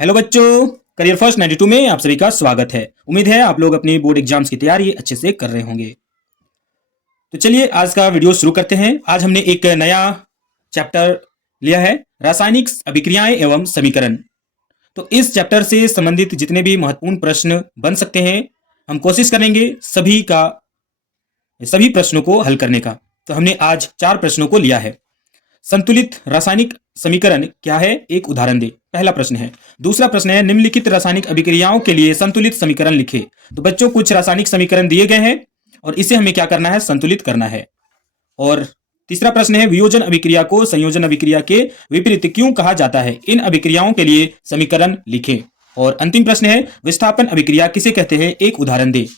Hello बच्चों, career first 92 में आप सभी का स्वागत है। उम्मीद है आप लोग अपनी बोर्ड एग्जाम्स की तैयारी अच्छे से कर रहे होंगे। तो चलिए आज का वीडियो शुरू करते हैं। आज हमने एक नया चैप्टर लिया है, रासायनिक अभिक्रियाएं एवं समीकरण। तो इस चैप्टर से संबंधित जितने भी महत्वपूर्ण प्रश्न बन सकते हैं हम कोशिश करेंगे सभी प्रश्नों को हल करने का। तो हमने आज 4 प्रश्नों को लिया है। संतुलित रासायनिक समीकरण क्या है, एक उदाहरण दे, पहला प्रश्न है। दूसरा प्रश्न है, निम्नलिखित रासायनिक अभिक्रियाओं के लिए संतुलित समीकरण लिखे। तो बच्चों कुछ रासायनिक समीकरण दिए गए हैं और इसे हमें क्या करना है, संतुलित करना है। और तीसरा प्रश्न है, वियोजन अभिक्रिया को संयोजन अभिक्रिया के विपरीत क्यों कहा जाता है, इन अभिक्रियाओं के लिए समीकरण लिखें। और अंतिम प्रश्न है, विस्थापन अभिक्रिया किसे कहते हैं, एक उदाहरण दे।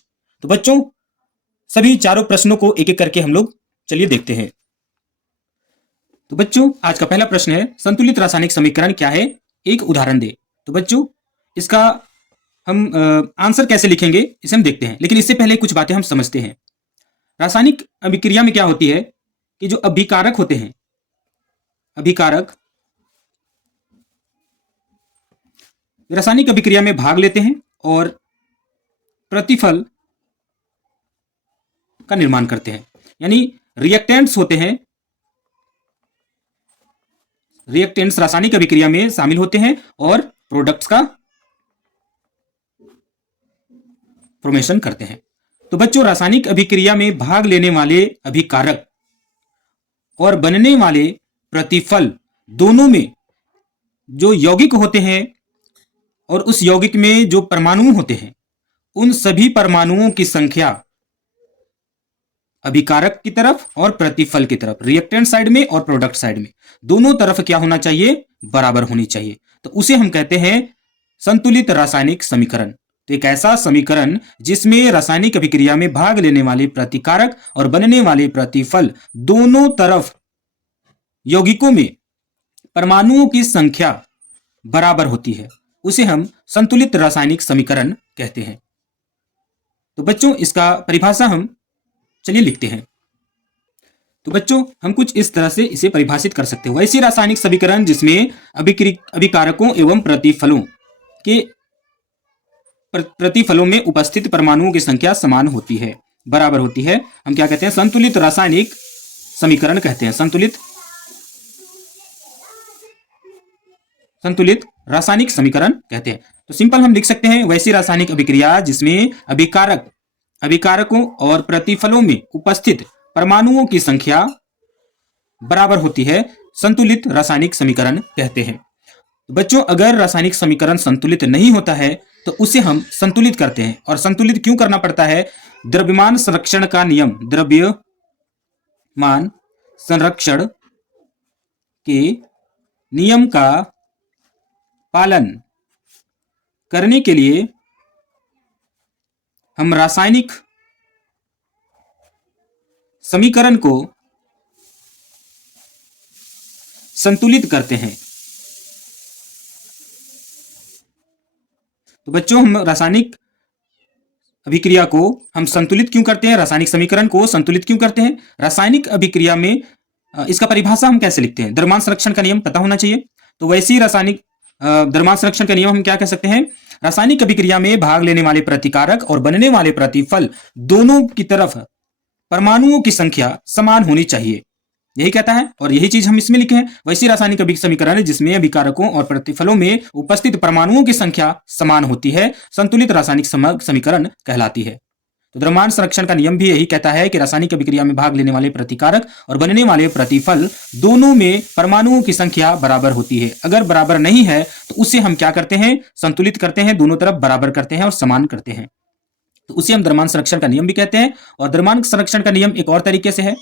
तो बच्चों सभी चारों प्रश्नों को एक एक करके हम लोग चलिए देखते हैं। तो बच्चों आज का पहला प्रश्न है, संतुलित रासायनिक समीकरण क्या है, एक उदाहरण दे। तो बच्चों इसका हम आंसर कैसे लिखेंगे इसे हम देखते हैं, लेकिन इससे पहले कुछ बातें हम समझते हैं। रासायनिक अभिक्रिया में क्या होती है कि जो अभिकारक होते हैं, अभिकारक रासायनिक अभिक्रिया में भाग लेते हैं और प्रतिफल का निर्माण करते हैं। यानी रिएक्टेंट्स होते हैं, रिएक्टेंट्स रासायनिक अभिक्रिया में शामिल होते हैं और प्रोडक्ट्स का फॉर्मेशन करते हैं। तो बच्चों रासायनिक अभिक्रिया में भाग लेने वाले अभिकारक और बनने वाले प्रतिफल दोनों में जो यौगिक होते हैं और उस यौगिक में जो परमाणु होते हैं, उन सभी परमाणुओं की संख्या अभिकारक की तरफ और प्रतिफल की तरफ, रिएक्टेंट साइड में और प्रोडक्ट साइड में, दोनों तरफ क्या होना चाहिए, बराबर होनी चाहिए। तो उसे हम कहते हैं संतुलित रासायनिक समीकरण। तो एक ऐसा समीकरण जिसमें रासायनिक अभिक्रिया में भाग लेने वाले प्रतिकारक और बनने वाले प्रतिफल दोनों तरफ यौगिकों में परमाणुओं की संख्या बराबर होती है, उसे हम संतुलित रासायनिक समीकरण कहते हैं। तो बच्चों इसका परिभाषा हम चलिए लिखते हैं। तो बच्चों हम कुछ इस तरह से इसे परिभाषित कर सकते हैं, वैसी रासायनिक समीकरण जिसमें अभिकारकों एवं प्रतिफलों के प्रतिफलों में उपस्थित परमाणुओं की संख्या समान होती है, बराबर होती है, हम क्या कहते हैं, संतुलित रासायनिक समीकरण कहते हैं। संतुलित रासायनिक समीकरण कहते हैं। तो सिंपल हम लिख सकते हैं, वैसी रासायनिक अभिक्रिया जिसमें अभिकारकों और प्रतिफलों में उपस्थित परमाणुओं की संख्या बराबर होती है, संतुलित रासायनिक समीकरण कहते हैं। बच्चों अगर रासायनिक समीकरण संतुलित नहीं होता है तो उसे हम संतुलित करते हैं। और संतुलित क्यों करना पड़ता है, द्रव्यमान संरक्षण का नियम, द्रव्यमान संरक्षण के नियम का पालन करने के लिए हम रासायनिक समीकरण को संतुलित करते हैं। तो बच्चों हम रासायनिक अभिक्रिया को हम संतुलित क्यों करते हैं, रासायनिक समीकरण को संतुलित क्यों करते हैं। रासायनिक अभिक्रिया में इसका परिभाषा हम कैसे लिखते हैं, द्रव्यमान संरक्षण का नियम पता होना चाहिए। तो वैसी रासायनिक द्रव्यमान संरक्षण का नियम हम क्या कह सकते हैं, रासायनिक अभिक्रिया में भाग लेने वाले प्रतिकारक और बनने वाले प्रतिफल दोनों की तरफ परमाणुओं की संख्या समान होनी चाहिए, यही कहता है। और यही चीज हम इसमें लिखे हैं, वैसी रासायनिक अभिक्रिया समीकरण जिसमें अभिकारकों और प्रतिफलों में उपस्थित परमाणुओं की संख्या समान होती है, संतुलित रासायनिक समीकरण कहलाती है। तो द्रव्यमान संरक्षण का नियम भी यही कहता है कि रासायनिक अभिक्रिया में भाग लेने वाले प्रतिकारक और बनने वाले प्रतिफल दोनों में परमाणुओं की संख्या बराबर होती है। अगर बराबर नहीं है तो उसे हम क्या करते हैं, संतुलित करते हैं, दोनों तरफ बराबर करते हैं और समान करते हैं। तो उसे हम द्रव्यमान संरक्षण का नियम भी कहते हैं। और द्रव्यमान संरक्षण का नियम एक और तरीके से है,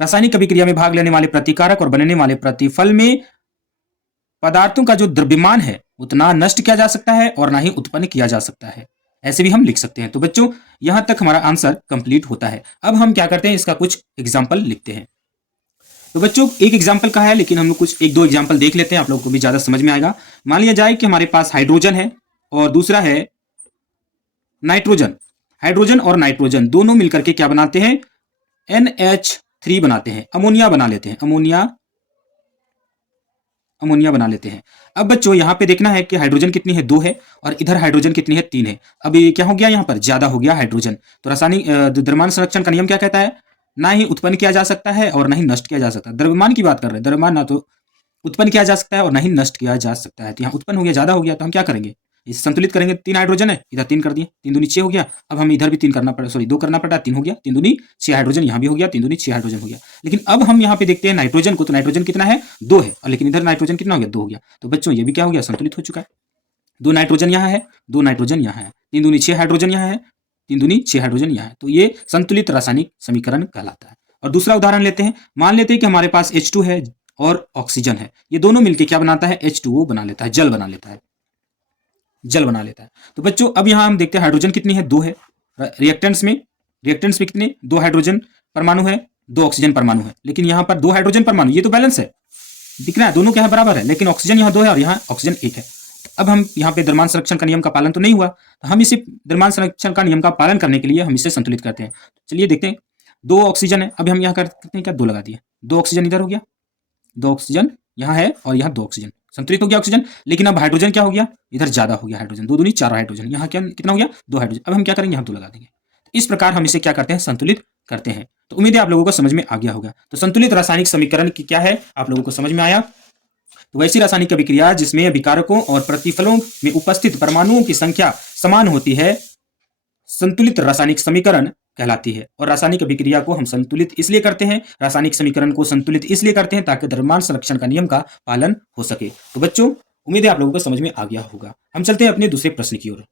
रासायनिक अभिक्रिया में भाग लेने वाले प्रतिकारक और बनने वाले प्रतिफल में पदार्थों का जो द्रव्यमान है उतना नष्ट किया जा सकता है और ना ही उत्पन्न किया जा सकता है, ऐसे भी हम लिख सकते हैं। तो बच्चों यहां तक हमारा आंसर कंप्लीट होता है। अब हम क्या करते हैं, इसका कुछ एग्जाम्पल लिखते हैं। तो बच्चों एक एग्जाम्पल का है, लेकिन हम लोग कुछ एक दो एग्जाम्पल देख लेते हैं, आप लोगों को भी ज्यादा समझ में आएगा। मान लिया जाए कि हमारे पास हाइड्रोजन है और दूसरा है नाइट्रोजन। हाइड्रोजन और नाइट्रोजन दोनों मिलकर के क्या बनाते हैं, NH3 बनाते हैं, अमोनिया बना लेते हैं, अमोनिया अमोनिया बना लेते हैं। अब बच्चों यहाँ पे देखना है कि हाइड्रोजन कितनी है, 2 है, और इधर हाइड्रोजन कितनी है, 3 है। अब ये क्या हो गया, यहाँ पर ज्यादा हो गया हाइड्रोजन। तो रासायनिक द्रव्यमान संरक्षण का नियम क्या कहता है, ना ही उत्पन्न किया जा सकता है और ना ही नष्ट किया जा सकता है। द्रव्यमान की बात कर रहे हैं, द्रव्यमान ना तो उत्पन्न किया जा सकता है और ना ही नष्ट किया जा सकता है। तो यहाँ उत्पन्न हो गया, ज्यादा हो गया, तो हम क्या करेंगे, इसे संतुलित करेंगे। 3 हाइड्रोजन है, इधर 3 कर दिए, 3 दूनी 6 हो गया। अब हम इधर भी 3 करना पड़ा, सॉरी 2 करना पड़ा, 3 हो गया, 3 दूनी 6 हाइड्रोजन, यहाँ भी हो गया, 3 दूनी 6 हाइड्रोजन हो गया। लेकिन अब हम यहाँ पे देखते हैं नाइट्रोजन को, तो नाइट्रोजन कितना है, 2 है, और लेकिन इधर नाइट्रोजन कितना हो गया, 2 हो गया। तो बच्चों ये भी क्या हो गया, संतुलित हो चुका है। 2 नाइट्रोजन यहाँ है, 2 नाइट्रोजन यहाँ है, 3 दूनी 6 हाइड्रोजन यहाँ है, 3 दूनी 6 हाइड्रोजन यहाँ है। तो ये संतुलित रासायनिक समीकरण कहलाता है। और दूसरा उदाहरण लेते हैं, मान लेते हैं कि हमारे पास H2 है और ऑक्सीजन है, ये दोनों मिलकर क्या बनाता है, H2O बना लेता है, जल बना लेता है, जल बना लेता है। तो बच्चों अब यहाँ हम देखते हैं हाइड्रोजन कितनी है, 2 है। रिएक्टेंट्स में कितने, 2 हाइड्रोजन परमाणु है, 2 ऑक्सीजन परमाणु है। लेकिन यहाँ पर 2 हाइड्रोजन परमाणु, ये तो बैलेंस है, दिख रहा है, दोनों क्या है, बराबर है। लेकिन ऑक्सीजन यहाँ 2 है और यहाँ ऑक्सीजन 1 है। अब हम यहाँ पे द्रव्यमान संरक्षण का नियम का पालन तो नहीं हुआ, तो हम इसे द्रव्यमान संरक्षण का नियम का पालन करने के लिए हम इसे संतुलित करते हैं। चलिए देखते हैं, 2 ऑक्सीजन है, अब हम यहाँ करते हैं क्या, 2 लगा दिए, 2 ऑक्सीजन इधर हो गया, 2 ऑक्सीजन यहाँ है और यहाँ 2 ऑक्सीजन, संतुलित हो गया ऑक्सीजन। लेकिन अब हाइड्रोजन क्या हो गया, इधर ज्यादा हो गया हाइड्रोजन, 2 दूनी 4 हाइड्रोजन, यहाँ क्या कितना हो गया, 2 हाइड्रोजन। अब हम क्या करेंगे, यहाँ 2 लगा देंगे। इस प्रकार हम इसे क्या करते हैं, संतुलित करते हैं। तो उम्मीद है आप लोगों को समझ में आ गया होगा। तो संतुलित रासायनिक समीकरण की क्या है, आप लोगों को समझ में आया। तो वैसी रासायनिक अभिक्रिया जिसमें अभिकारकों और प्रतिफलों में उपस्थित परमाणुओं की संख्या समान होती है, संतुलित रासायनिक समीकरण कहलाती है। और रासायनिक अभिक्रिया को हम संतुलित इसलिए करते हैं, रासायनिक समीकरण को संतुलित इसलिए करते हैं ताकि द्रव्यमान संरक्षण का नियम का पालन हो सके। तो बच्चों उम्मीद है आप लोगों को समझ में आ गया होगा। हम चलते हैं अपने दूसरे प्रश्न की ओर।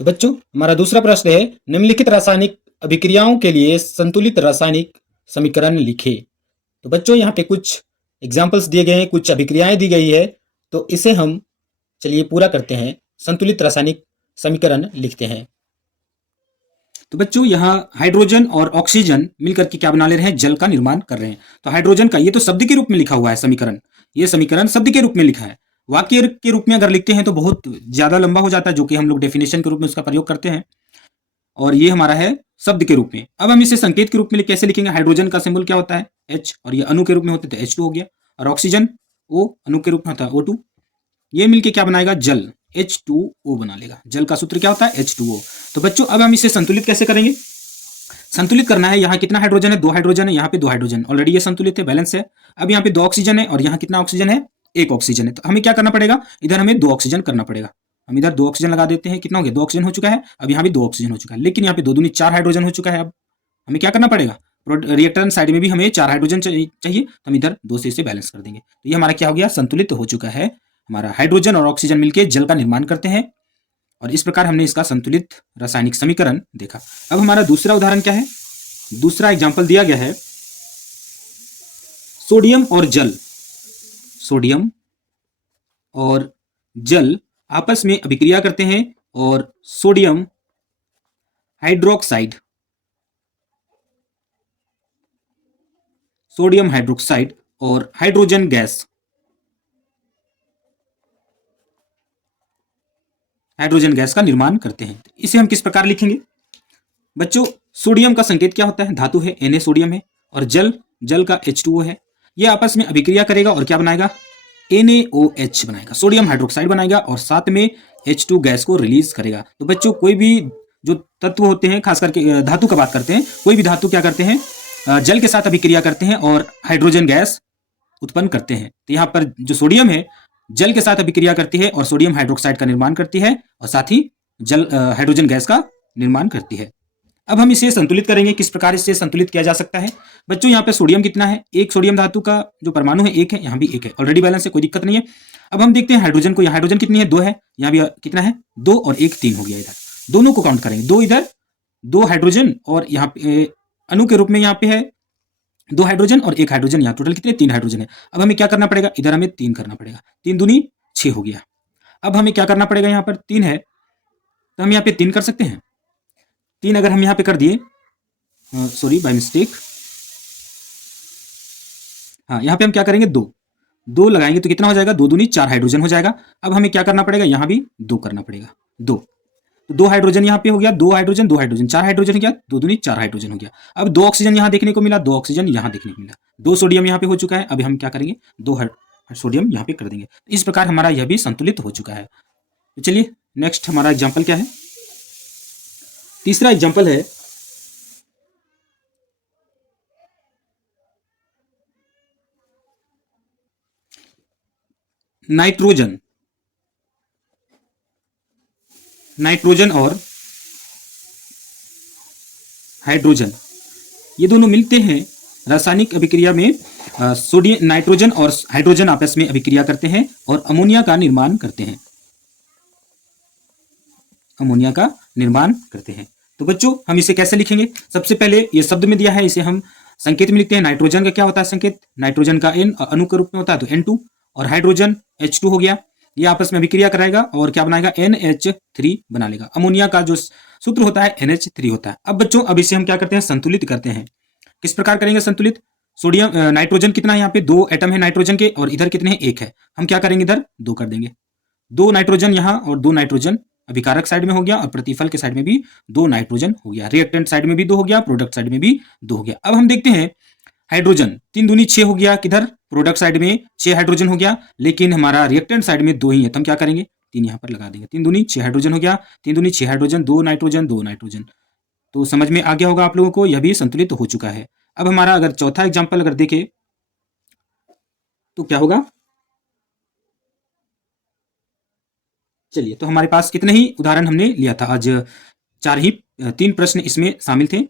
तो बच्चों हमारा दूसरा प्रश्न है, निम्नलिखित रासायनिक अभिक्रियाओं के लिए संतुलित रासायनिक समीकरण लिखे। तो बच्चों यहाँ पे कुछ एग्जाम्पल्स दिए गए हैं, कुछ अभिक्रियाएं दी गई है, तो इसे हम चलिए पूरा करते हैं, संतुलित रासायनिक समीकरण लिखते हैं। तो बच्चों यहाँ हाइड्रोजन और ऑक्सीजन मिलकर के क्या बना ले रहे हैं, जल का निर्माण कर रहे हैं। तो हाइड्रोजन का ये तो शब्द के रूप में लिखा हुआ है समीकरण, ये समीकरण शब्द के रूप में लिखा है। वाक्य के रूप में अगर लिखते हैं तो बहुत ज्यादा लंबा हो जाता है, जो कि हम लोग डेफिनेशन के रूप में उसका प्रयोग करते हैं, और ये हमारा है शब्द के रूप में। अब हम इसे संकेत के रूप में कैसे लिखेंगे, हाइड्रोजन का सिंबल क्या होता है, H, और ये अणु के रूप में होते तो H2 हो गया, और ऑक्सीजन O अणु के रूप में होता है O2। ये मिलके क्या बनाएगा, जल, H2O बना लेगा। जल का सूत्र क्या होता है, H2O। तो बच्चों अब हम इसे संतुलित कैसे करेंगे, संतुलित करना है, यहाँ कितना हाइड्रोजन है, 2 हाइड्रोजन है, यहाँ पे 2 हाइड्रोजन, ऑलरेडी ये संतुलित है, बैलेंस है। अब यहाँ पे 2 ऑक्सीजन है और यहाँ कितना ऑक्सीजन है, 1 ऑक्सीजन है। तो हमें क्या करना पड़ेगा, इधर हमें 2 ऑक्सीजन करना पड़ेगा। हम इधर 2 ऑक्सीजन लगा देते हैं, कितना हो गया, 2 ऑक्सीजन हो चुका है। अब यहाँ भी 2 ऑक्सीजन हो चुका है, लेकिन यहाँ पे 2 दूनी 4 हाइड्रोजन हो चुका है। अब हमें क्या करना पड़ेगा, रिएक्टर साइड में भी हमें 4 हाइड्रोजन चाहिए, तो हम इधर 2 से इसे बैलेंस कर देंगे। तो ये हमारा क्या हो गया, संतुलित हो चुका है। हमारा हाइड्रोजन और ऑक्सीजन मिलकर जल का निर्माण करते हैं, और इस प्रकार हमने इसका संतुलित रासायनिक समीकरण देखा। अब हमारा दूसरा उदाहरण क्या है, दूसरा एग्जाम्पल दिया गया है, सोडियम और जल, सोडियम और जल आपस में अभिक्रिया करते हैं, और सोडियम हाइड्रोक्साइड, सोडियम हाइड्रोक्साइड और हाइड्रोजन गैस, हाइड्रोजन गैस का निर्माण करते हैं। इसे हम किस प्रकार लिखेंगे बच्चों, सोडियम का संकेत क्या होता है, धातु है, Na सोडियम है, और जल, जल का H2O है। ये आपस में अभिक्रिया करेगा और क्या बनाएगा, NaOH बनाएगा, सोडियम हाइड्रोक्साइड बनाएगा, और साथ में H2 गैस को रिलीज करेगा। तो बच्चों कोई भी जो तत्व होते हैं, खास करके धातु का बात करते हैं, कोई भी धातु क्या करते हैं, जल के साथ अभिक्रिया करते हैं और हाइड्रोजन गैस उत्पन्न करते हैं। तो यहाँ पर जो सोडियम है जल के साथ अभिक्रिया करती है और सोडियम हाइड्रोक्साइड का निर्माण करती है, और साथ ही जल हाइड्रोजन गैस का निर्माण करती है। अब हम इसे संतुलित करेंगे, किस प्रकार इसे संतुलित किया जा सकता है बच्चों, यहाँ पे सोडियम कितना है, एक सोडियम धातु का जो परमाणु है 1 है, यहाँ भी 1 है, ऑलरेडी बैलेंस है, कोई दिक्कत नहीं है। अब हम देखते हैं हाइड्रोजन को, यहाँ हाइड्रोजन कितनी है, 2 है, यहाँ भी कितना है, 2 और 1 3 हो गया। इधर दोनों को काउंट करेंगे, 2 इधर, 2 हाइड्रोजन, और यहाँ पे अणु के रूप में यहाँ पे है 2 हाइड्रोजन और 1 हाइड्रोजन, यहाँ टोटल कितने, 3 हाइड्रोजन है। अब हमें क्या करना पड़ेगा, इधर हमें 3 करना पड़ेगा, 3 दूनी 6 हो गया। अब हमें क्या करना पड़ेगा, यहाँ पर 3 है तो हम यहाँ पे 3 कर सकते हैं, 3 अगर हम यहाँ पे कर दिए, सॉरी बाय मिस्टेक, हाँ यहाँ पे हम क्या करेंगे, 2 लगाएंगे तो कितना हो जाएगा, 2 दूनी 4 हाइड्रोजन हो जाएगा। अब हमें क्या करना पड़ेगा, यहाँ भी 2 करना पड़ेगा, 2, तो 2 हाइड्रोजन यहाँ पे हो गया, 2 हाइड्रोजन 2 हाइड्रोजन 4 हाइड्रोजन हो गया, 2 दूनी 4 हाइड्रोजन हो गया। अब 2 ऑक्सीजन यहाँ देखने को मिला, 2 ऑक्सीजन यहाँ देखने को मिला, 2 सोडियम यहाँ पे हो चुका है। अब हम क्या करेंगे, 2 सोडियम यहाँ पे कर देंगे। इस प्रकार हमारा यह भी संतुलित हो चुका है। तो चलिए नेक्स्ट हमारा एग्जाम्पल क्या है। तीसरा एग्जाम्पल है नाइट्रोजन। नाइट्रोजन और हाइड्रोजन ये दोनों मिलते हैं रासायनिक अभिक्रिया में। सोडियम नाइट्रोजन और हाइड्रोजन आपस में अभिक्रिया करते हैं और अमोनिया का निर्माण करते हैं। अमोनिया का निर्माण करते हैं। तो बच्चों हम इसे कैसे लिखेंगे? सबसे पहले ये शब्द में दिया है, इसे हम संकेत में लिखते हैं। नाइट्रोजन का क्या होता है संकेत? नाइट्रोजन का N अणु के रूप में होता है तो N2, और हाइड्रोजन H2 हो गया। ये आपस में अभिक्रिया कराएगा और क्या बनाएगा? NH3 बना लेगा। अमोनिया का जो सूत्र होता है NH3 होता है। अब बच्चों अब इसे हम क्या करते हैं? संतुलित करते हैं। किस प्रकार करेंगे संतुलित? सोडियम नाइट्रोजन कितना है? यहाँ पे 2 एटम है नाइट्रोजन के, और इधर कितने हैं? 1 है। हम क्या करेंगे? इधर 2 कर देंगे। 2 नाइट्रोजन यहाँ और 2 नाइट्रोजन अभिकारक साइड में हो गया, और प्रतिफल के साइड में भी 2 नाइट्रोजन हो गया। रिएक्टेंट साइड में भी 2 हो गया, प्रोडक्ट साइड में भी 2 हो गया। अब हम देखते हैं हाइड्रोजन 3 दूनी 6 हो गया। किधर? प्रोडक्ट साइड में 6 हाइड्रोजन हो गया, लेकिन हमारा रिएक्टेंट साइड में 2 ही है, तो हम क्या करेंगे? 3 यहाँ पर लगा देंगे। 3 दूनी 6 हाइड्रोजन हो गया। 3 दूनी 6 हाइड्रोजन, 2 नाइट्रोजन 2 नाइट्रोजन। तो समझ में आ गया होगा आप लोगों को, यह भी संतुलित हो चुका है। अब हमारा अगर चौथा एग्जाम्पल अगर देखें तो क्या होगा? चलिए, तो हमारे पास कितने ही उदाहरण हमने लिया था आज। 3 प्रश्न इसमें शामिल थे।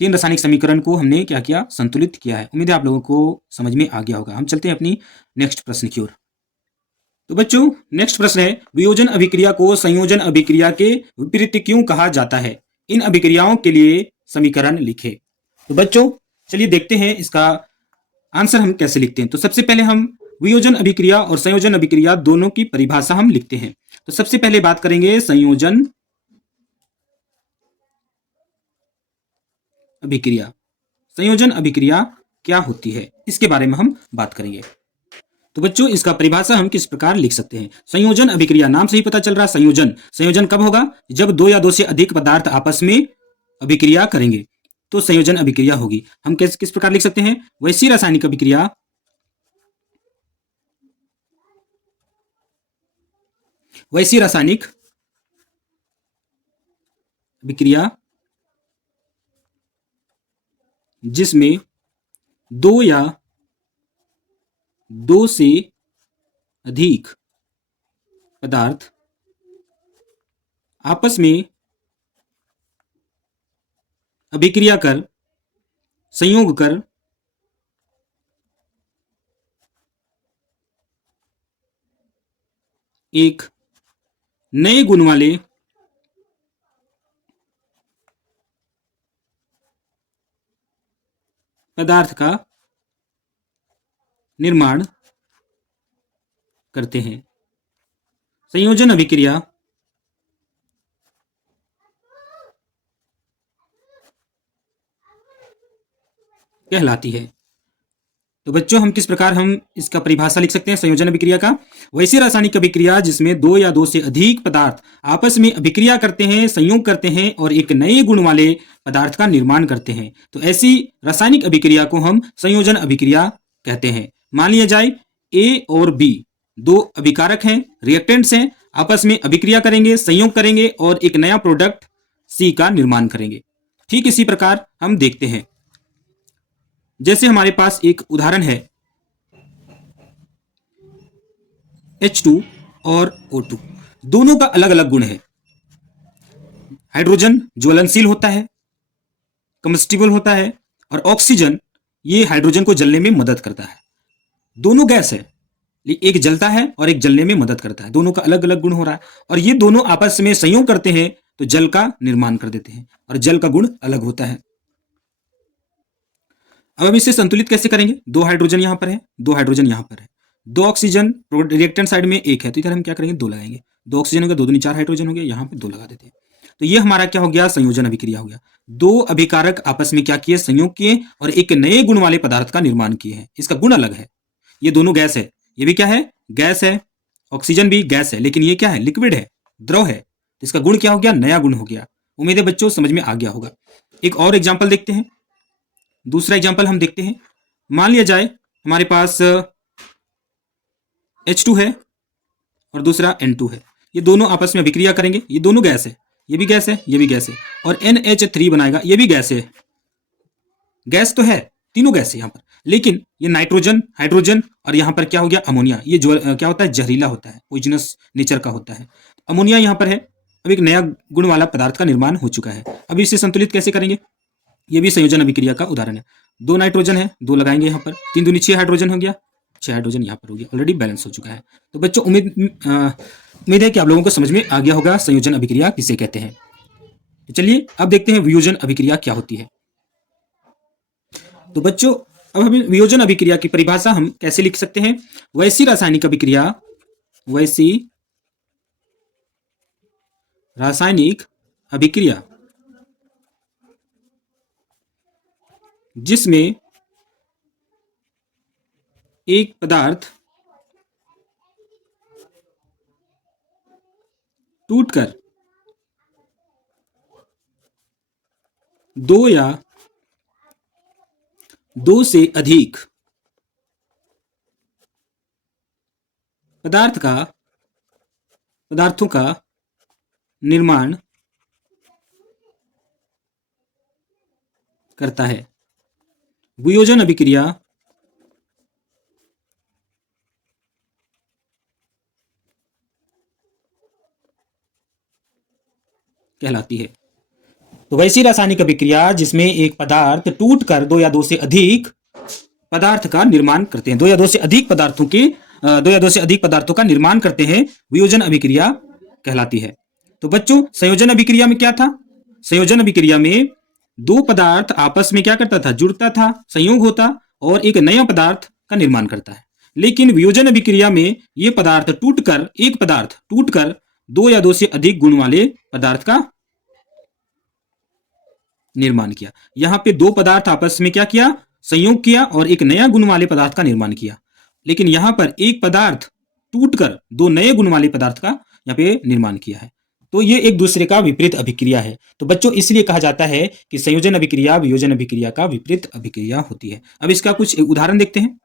3 रासायनिक समीकरण को हमने क्या किया? संतुलित किया है। उम्मीद है आप लोगों को समझ में आ गया होगा। हम चलते हैं अपनी नेक्स्ट प्रश्न की ओर। तो बच्चों नेक्स्ट प्रश्न है, वियोजन अभिक्रिया को संयोजन अभिक्रिया के विपरीत क्यों कहा जाता है? इन अभिक्रियाओं के लिए समीकरण लिखें। तो बच्चों चलिए देखते हैं इसका आंसर हम कैसे लिखते हैं। तो सबसे पहले हम वियोजन अभिक्रिया और संयोजन अभिक्रिया दोनों की परिभाषा हम लिखते हैं। तो सबसे पहले बात करेंगे संयोजन अभिक्रिया। संयोजन अभिक्रिया क्या होती है इसके बारे में हम बात करेंगे। तो बच्चों इसका परिभाषा हम किस प्रकार लिख सकते हैं? संयोजन अभिक्रिया, नाम से ही पता चल रहा है संयोजन। संयोजन कब होगा? जब 2 या 2 से अधिक पदार्थ आपस में अभिक्रिया करेंगे तो संयोजन अभिक्रिया होगी। हम किस प्रकार लिख सकते हैं? वैसी रासायनिक अभिक्रिया वैसी रासायनिक अभिक्रिया जिसमें 2 या 2 से अधिक पदार्थ आपस में अभिक्रिया कर संयोग कर एक नए गुण वाले पदार्थ का निर्माण करते हैं। संयोजन अभिक्रिया कहलाती है। तो बच्चों हम किस प्रकार हम इसका परिभाषा लिख सकते हैं संयोजन अभिक्रिया का? वैसी रासायनिक अभिक्रिया जिसमें 2 या 2 से अधिक पदार्थ आपस में अभिक्रिया करते हैं, संयोग करते हैं और एक नए गुण वाले पदार्थ का निर्माण करते हैं, तो ऐसी रासायनिक अभिक्रिया को हम संयोजन अभिक्रिया कहते हैं। मान लिया जाए ए और बी 2 अभिकारक हैं, रिएक्टेंट्स हैं, आपस में अभिक्रिया करेंगे, संयोग करेंगे और एक नया प्रोडक्ट सी का निर्माण करेंगे। ठीक इसी प्रकार हम देखते हैं, जैसे हमारे पास एक उदाहरण है H2 और O2, दोनों का अलग अलग गुण है। हाइड्रोजन ज्वलनशील होता है, कम्बस्टिबल होता है, और ऑक्सीजन ये हाइड्रोजन को जलने में मदद करता है। दोनों गैस है, एक जलता है और एक जलने में मदद करता है। दोनों का अलग अलग गुण हो रहा है, और ये दोनों आपस में संयोग करते हैं तो जल का निर्माण कर देते हैं, और जल का गुण अलग होता है। अब हम इसे संतुलित कैसे करेंगे? 2 हाइड्रोजन यहां पर है, 2 हाइड्रोजन यहां पर है, 2 ऑक्सीजन रिएक्टेंट साइड में 1 है, तो इधर हम क्या करेंगे? 2 लगाएंगे। 2 ऑक्सीजन हो गया, 2 दूनी 4 हाइड्रोजन हो गया, यहां पर 2 लगा देते हैं। तो ये हमारा क्या हो गया? संयोजन अभिक्रिया हो गया। 2 अभिकारक आपस में क्या किए? संयोग किए और एक नए गुण वाले पदार्थ का निर्माण किए हैं। इसका गुण अलग है। ये दोनों गैस है, ये भी क्या है? गैस है। ऑक्सीजन भी गैस है, लेकिन ये क्या है? लिक्विड है, द्रव है। तो इसका गुण क्या हो गया? नया गुण हो गया। उम्मीद है बच्चों समझ में आ गया होगा। एक और एग्जाम्पल देखते हैं। दूसरा एग्जाम्पल हम देखते हैं। मान लिया जाए हमारे पास H2 है और दूसरा N2 है। ये दोनों आपस में अभिक्रिया करेंगे, ये दोनों गैस है, ये भी गैस है, ये भी गैस है, और NH3 बनाएगा, ये भी गैस है। गैस तो है, तीनों गैस है यहाँ पर, लेकिन ये नाइट्रोजन, हाइड्रोजन और यहाँ पर क्या हो गया, अमोनिया। ये जो क्या होता है, जहरीला होता है, पॉइजनस नेचर का होता है। अमोनिया यहाँ पर है। अब एक नया गुण वाला पदार्थ का निर्माण हो चुका है। अब इसे संतुलित कैसे करेंगे? ये भी संयोजन अभिक्रिया का उदाहरण है। 2 नाइट्रोजन है, 2 लगाएंगे यहाँ पर, 3 दूनी 6 हाइड्रोजन हो गया, 6 हाइड्रोजन यहाँ पर हो गया, ऑलरेडी बैलेंस हो चुका है। तो बच्चों उम्मीद है कि आप लोगों को समझ में आ गया होगा संयोजन अभिक्रिया किसे कहते हैं। तो चलिए अब देखते हैं वियोजन अभिक्रिया क्या होती है। तो बच्चों अब हमें वियोजन अभिक्रिया की परिभाषा हम कैसे लिख सकते हैं? वैसी रासायनिक अभिक्रिया, वैसी रासायनिक अभिक्रिया जिसमें एक पदार्थ टूटकर दो या दो से अधिक पदार्थों का निर्माण करता है। वियोजन अभिक्रिया कहलाती है। तो वैसी रासायनिक अभिक्रिया जिसमें एक पदार्थ टूटकर दो या दो से अधिक पदार्थ का निर्माण करते हैं, दो या दो से अधिक पदार्थों का निर्माण करते हैं, वियोजन अभिक्रिया कहलाती है। तो बच्चों संयोजन अभिक्रिया में क्या था? संयोजन अभिक्रिया में दो पदार्थ आपस में क्या करता था, जुड़ता था, संयोग होता और एक नया पदार्थ का निर्माण करता है। लेकिन वियोजन अभिक्रिया में ये एक पदार्थ टूटकर दो या दो से अधिक गुण वाले पदार्थ का निर्माण किया। यहां पे दो पदार्थ आपस में क्या किया, संयोग किया और एक नया गुण वाले पदार्थ का निर्माण किया। लेकिन यहां पर एक पदार्थ टूटकर दो नए गुण वाले पदार्थ का यहाँ पे निर्माण किया है। तो ये एक दूसरे का विपरीत अभिक्रिया है। तो बच्चों इसलिए कहा जाता है कि संयोजन अभिक्रिया वियोजन अभिक्रिया का विपरीत अभिक्रिया होती है। अब इसका कुछ उदाहरण देखते हैं।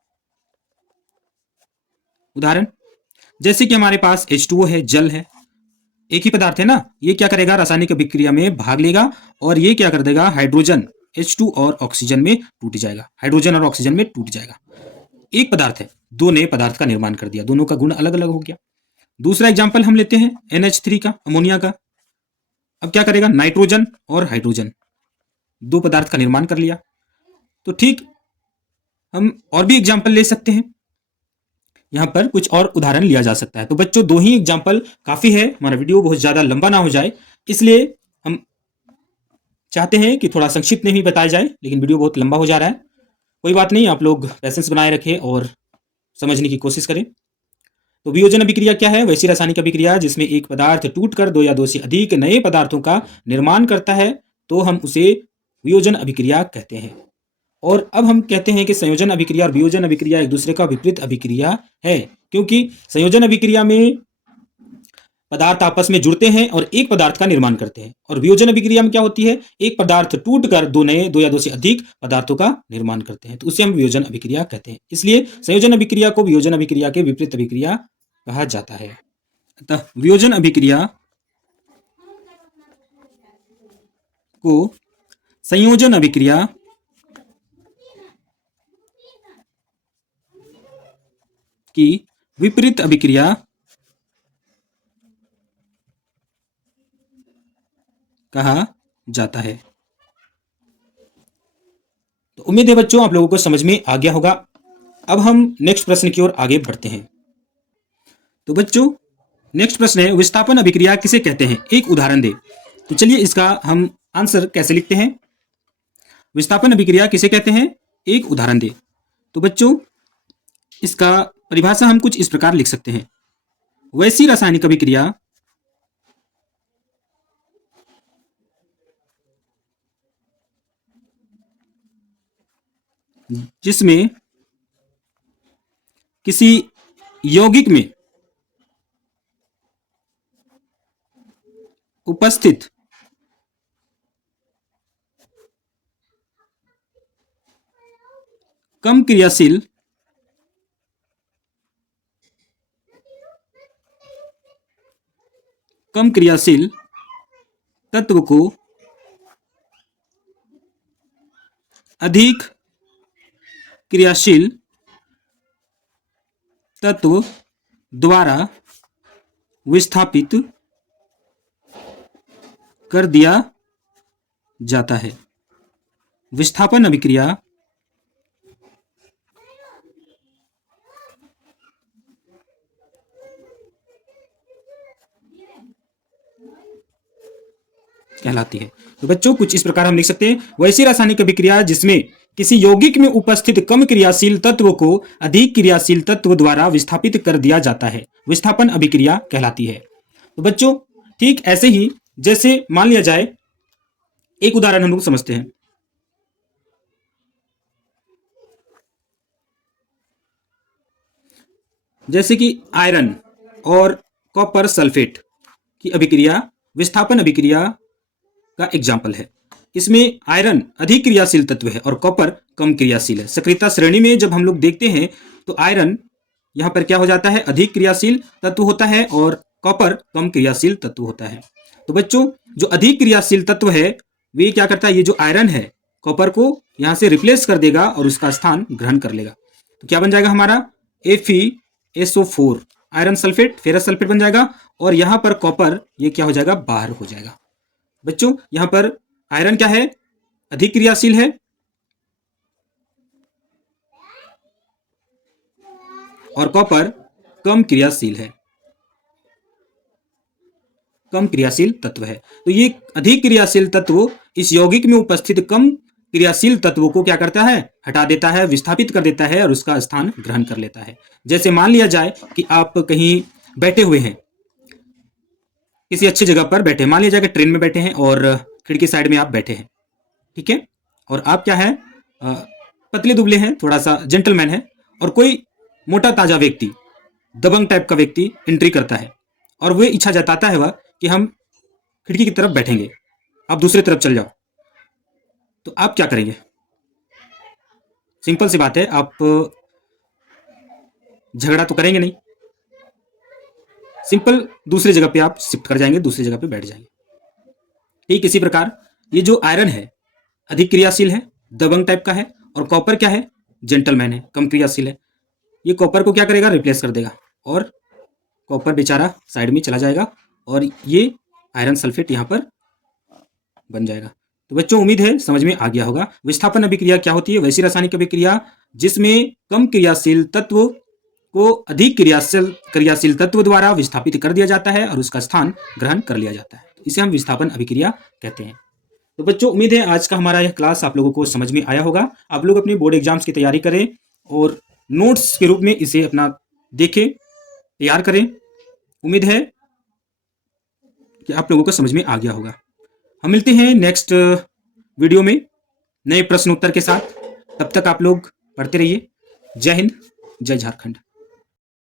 उदाहरण जैसे कि हमारे पास H2O है, जल है, एक ही पदार्थ है ना, ये क्या करेगा, रासायनिक अभिक्रिया में भाग लेगा और ये क्या कर देगा, हाइड्रोजन H2 और ऑक्सीजन में टूट जाएगा, हाइड्रोजन और ऑक्सीजन में टूट जाएगा। एक पदार्थ है, दो नए पदार्थ का निर्माण कर दिया, दोनों का गुण अलग अलग हो गया। दूसरा एग्जाम्पल हम लेते हैं NH3 का, अमोनिया का। अब क्या करेगा, नाइट्रोजन और हाइड्रोजन दो पदार्थ का निर्माण कर लिया। तो ठीक हम और भी एग्जाम्पल ले सकते हैं, यहां पर कुछ और उदाहरण लिया जा सकता है। तो बच्चों दो ही एग्जाम्पल काफी है, हमारा वीडियो बहुत ज्यादा लंबा ना हो जाए, इसलिए हम चाहते हैं कि थोड़ा संक्षिप्त में ही बताया जाए, लेकिन वीडियो बहुत लंबा हो जा रहा है। कोई बात नहीं, आप लोग पैसेंस बनाए रखें और समझने की कोशिश करें। तो वियोजन अभिक्रिया क्या है? वैसी रासायनिक अभिक्रिया जिसमें एक पदार्थ टूटकर दो या दो से अधिक नए पदार्थों का निर्माण करता है, तो हम उसे वियोजन अभिक्रिया कहते हैं। और अब हम कहते हैं कि संयोजन अभिक्रिया और वियोजन अभिक्रिया एक दूसरे का विपरीत अभिक्रिया है, क्योंकि संयोजन अभिक्रिया में पदार्थ आपस में जुड़ते हैं और एक पदार्थ का निर्माण करते हैं, और वियोजन अभिक्रिया में क्या होती है, एक पदार्थ टूटकर दो या दो से अधिक पदार्थों का निर्माण करते हैं, तो उसे हम वियोजन अभिक्रिया कहते हैं। इसलिए संयोजन अभिक्रिया को वियोजन अभिक्रिया के विपरीत अभिक्रिया कहा जाता है। अतः वियोजन अभिक्रिया को संयोजन अभिक्रिया की विपरीत अभिक्रिया कहा जाता है। तो उम्मीद है बच्चों आप लोगों को समझ में आ गया होगा। अब हम नेक्स्ट प्रश्न की ओर आगे बढ़ते हैं। तो बच्चों नेक्स्ट प्रश्न है, विस्थापन अभिक्रिया किसे कहते हैं, एक उदाहरण दे। तो चलिए इसका हम आंसर कैसे लिखते हैं, विस्थापन अभिक्रिया किसे कहते हैं, एक उदाहरण दे। तो बच्चों इसका परिभाषा हम कुछ इस प्रकार लिख सकते हैं, वैसी रासायनिक अभिक्रिया जिसमें किसी यौगिक में उपस्थित कम क्रियाशील कम क्रियाशील तत्व को अधिक क्रियाशील तत्व द्वारा विस्थापित कर दिया जाता है। विस्थापन अभिक्रिया कहलाती है। तो बच्चों कुछ इस प्रकार हम लिख सकते हैं, वैसी रासायनिक अभिक्रिया जिसमें किसी यौगिक में उपस्थित कम क्रियाशील तत्व को अधिक क्रियाशील तत्व द्वारा विस्थापित कर दिया जाता है, विस्थापन अभिक्रिया कहलाती है। तो बच्चों ठीक ऐसे ही जैसे मान लिया जाए, एक उदाहरण हम लोग समझते हैं। जैसे कि आयरन और कॉपर सल्फेट की अभिक्रिया विस्थापन अभिक्रिया का एग्जाम्पल है। इसमें आयरन अधिक क्रियाशील तत्व है और कॉपर कम क्रियाशील है। सक्रियता श्रेणी में जब हम लोग देखते हैं तो आयरन यहां पर क्या हो जाता है, अधिक क्रियाशील तत्व होता है और कॉपर कम क्रियाशील तत्व होता है। तो बच्चों जो अधिक क्रियाशील तत्व है वे क्या करता है, ये जो आयरन है कॉपर को यहां से रिप्लेस कर देगा और उसका स्थान ग्रहण कर लेगा। तो क्या बन जाएगा हमारा FeSO4 iron sulphate ferrous sulphate बन जाएगा और यहां पर कॉपर ये क्या हो जाएगा, बाहर हो जाएगा। बच्चों यहां पर आयरन क्या है, अधिक क्रियाशील है और कॉपर कम क्रियाशील है, कम क्रियाशील तत्व है। तो ये अधिक क्रियाशील तत्व इस यौगिक में उपस्थित कम क्रियाशील तत्वों को क्या करता है, हटा देता है, विस्थापित कर देता है और उसका स्थान ग्रहण कर लेता है। जैसे मान लिया जाए कि आप कहीं बैठे हुए हैं, किसी अच्छी जगह पर बैठे, मान लिया जाए कि ट्रेन में बैठे हैं और खिड़की साइड में आप बैठे हैं, ठीक है, और आप क्या है, पतले दुबले हैं, थोड़ा सा जेंटलमैन है, और कोई मोटा ताजा व्यक्ति, दबंग टाइप का व्यक्ति एंट्री करता है और वह इच्छा जताता है वह कि हम खिड़की की तरफ बैठेंगे, आप दूसरी तरफ चल जाओ। तो आप क्या करेंगे? सिंपल सी बात है, आप झगड़ा तो करेंगे नहीं, सिंपल दूसरी जगह पे आप शिफ्ट कर जाएंगे, दूसरी जगह पे बैठ जाएंगे। ठीक इसी प्रकार ये जो आयरन है अधिक क्रियाशील है, दबंग टाइप का है, और कॉपर क्या है, जेंटलमैन है, कम क्रियाशील है। ये कॉपर को क्या करेगा, रिप्लेस कर देगा और कॉपर बेचारा साइड में चला जाएगा और ये आयरन सल्फेट यहाँ पर बन जाएगा। तो बच्चों उम्मीद है समझ में आ गया होगा। विस्थापन अभिक्रिया क्या होती है, वैसी रासायनिक अभिक्रिया जिसमें कम क्रियाशील तत्व को अधिक क्रियाशील तत्व द्वारा विस्थापित कर दिया जाता है और उसका स्थान ग्रहण कर लिया जाता है। तो इसे हम विस्थापन अभिक्रिया कहते हैं। तो बच्चों उम्मीद है आज का हमारा यह क्लास आप लोगों को समझ में आया होगा। आप लोग अपने बोर्ड एग्जाम्स की तैयारी करें और नोट्स के रूप में इसे अपना देखें, तैयार करें। उम्मीद है कि आप लोगों को समझ में आ गया होगा। हम मिलते हैं नेक्स्ट वीडियो में नए प्रश्न उत्तर के साथ। तब तक आप लोग पढ़ते रहिए। जय हिंद, जय झारखंड।